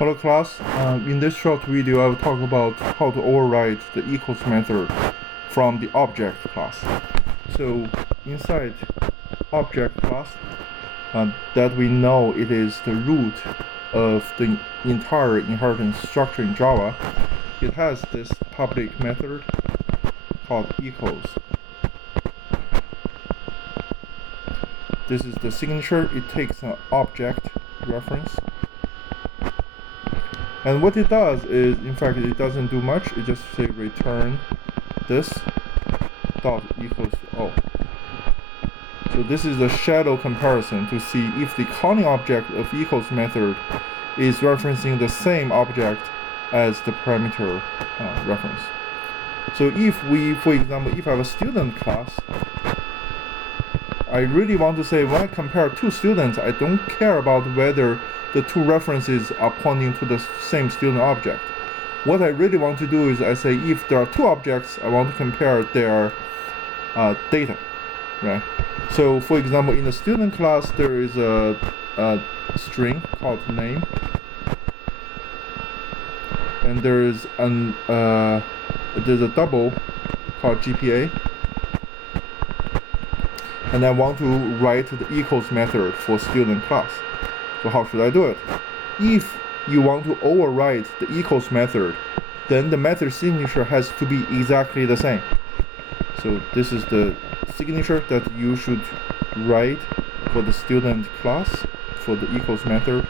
Hello class, in this short video I will talk about how to override the equals method from the object class. So inside object class, that we know it is the root of the entire inheritance structure in Java, it has this public method called equals. This is the signature. It takes an object reference. And what it does is, in fact, it doesn't do much. It just say return this dot equals O. So this is the shadow comparison to see if the calling object of equals method is referencing the same object as the parameter reference. So if we, for example, if I have a student class, I really want to say when I compare two students, I don't care about whether the two references are pointing to the same student object. What I really want to do is I say if there are two objects, I want to compare their data, right? So for example, in the student class, there is a string called name, and there is there's a double called GPA. And I want to write the equals method for student class. So how should I do it? If you want to override the equals method, then the method signature has to be exactly the same. So this is the signature that you should write for the student class for the equals method.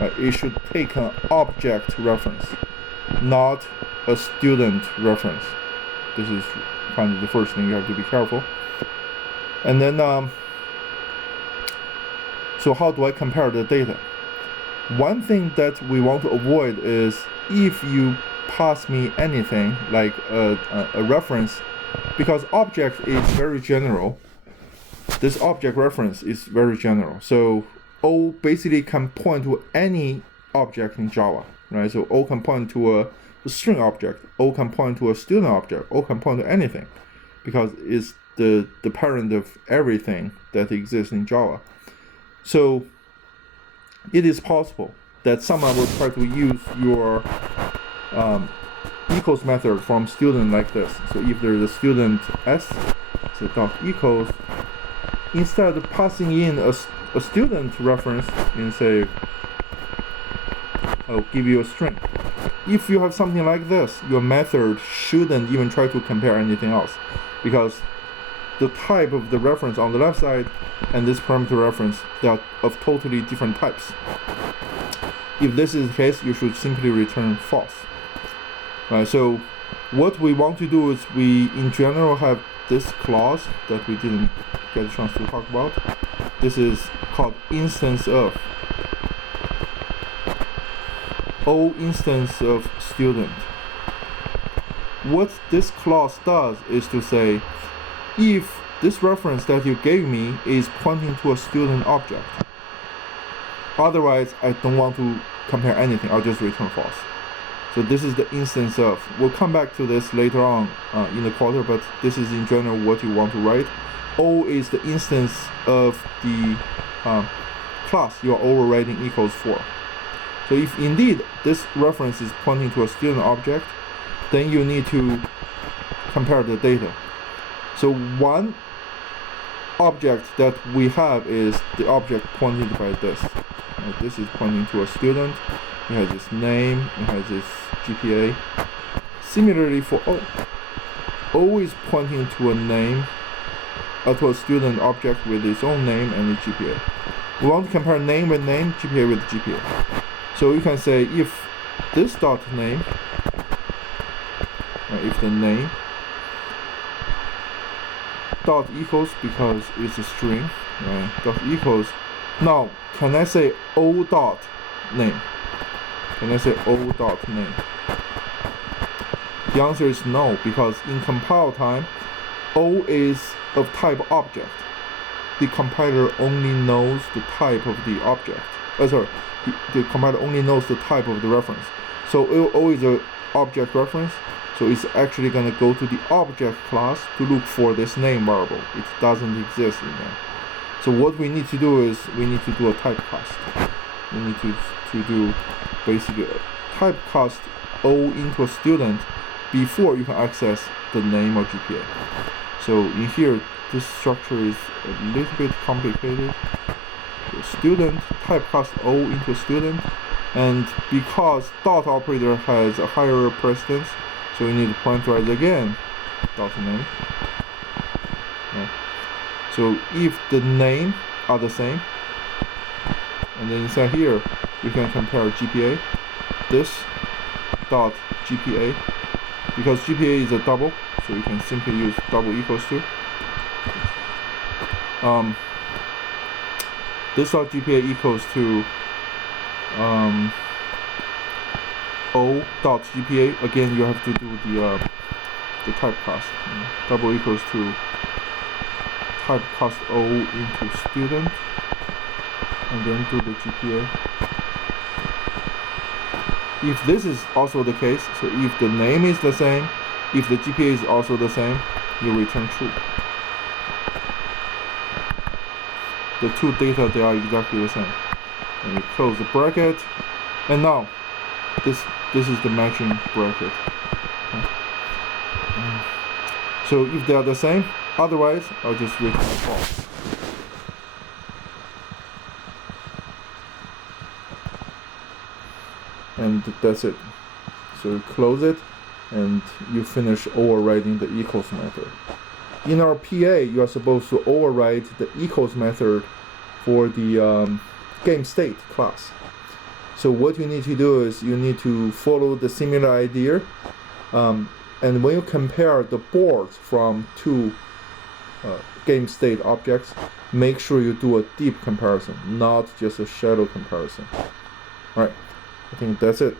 It should take an object reference, not a student reference. This is kind of the first thing you have to be careful. And then, so how do I compare the data? One thing that we want to avoid is if you pass me anything like a reference, because object is very general. This object reference is very general. So O basically can point to any object in Java, right? So O can point to a string object, O can point to a student object, O can point to anything, because it's the parent of everything that exists in Java. So it is possible that someone will try to use your equals method from student like this. So if there is a student s, so dot equals, instead of passing in a student reference and say, I'll give you a string. If you have something like this, your method shouldn't even try to compare anything else, because the type of the reference on the left side and this parameter reference, they are of totally different types. If this is the case, you should simply return false. Right, so what we want to do is we in general have this clause that we didn't get a chance to talk about. This is called instance of. O instance of student. What this clause does is to say, if this reference that you gave me is pointing to a student object, otherwise I don't want to compare anything, I'll just return false. So this is the instance of. We'll come back to this later on in the quarter, but this is in general what you want to write. O is the instance of the class you are overriding equals for. So if indeed this reference is pointing to a student object, then you need to compare the data. So one object that we have is the object pointed by this. This is pointing to a student. It has its name. It has its GPA. Similarly for O, O is pointing to a name, to a student object with its own name and its GPA. We want to compare name with name, GPA with GPA. So you can say if this dot name, if the name dot equals, because it's a string, right? Dot equals. Now, can I say O dot name? Can I say O dot name? The answer is no, because in compile time, O is of type object. The compiler only knows the type of the object. The compiler only knows the type of the reference. So O is an object reference. So it's actually going to go to the object class to look for this name variable. It doesn't exist in there. So what we need to do is we need to do a typecast. We need to do basically typecast O into a student before you can access the name or GPA. So in here, this structure is a little bit complicated. So student typecast O into student, and because dot operator has a higher precedence, so we need to parameterize again dot name. Right. So if the name are the same, and then inside here you can compare GPA, this dot GPA, because GPA is a double, so you can simply use double equals to. This dot GPA equals to O dot GPA. Again, you have to do the typecast. Double equals to typecast O into student, and then do the GPA. If this is also the case, so if the name is the same, if the GPA is also the same, you return true. The two data, they are exactly the same. And you close the bracket, and now this is the matching bracket. So if they are the same, otherwise I'll just return false. And that's it. So you close it, and you finish overriding the equals method. In our PA, you are supposed to override the equals method for the game state class. So what you need to do is you need to follow the similar idea, and when you compare the boards from two game state objects, make sure you do a deep comparison, not just a shallow comparison. Alright, I think that's it.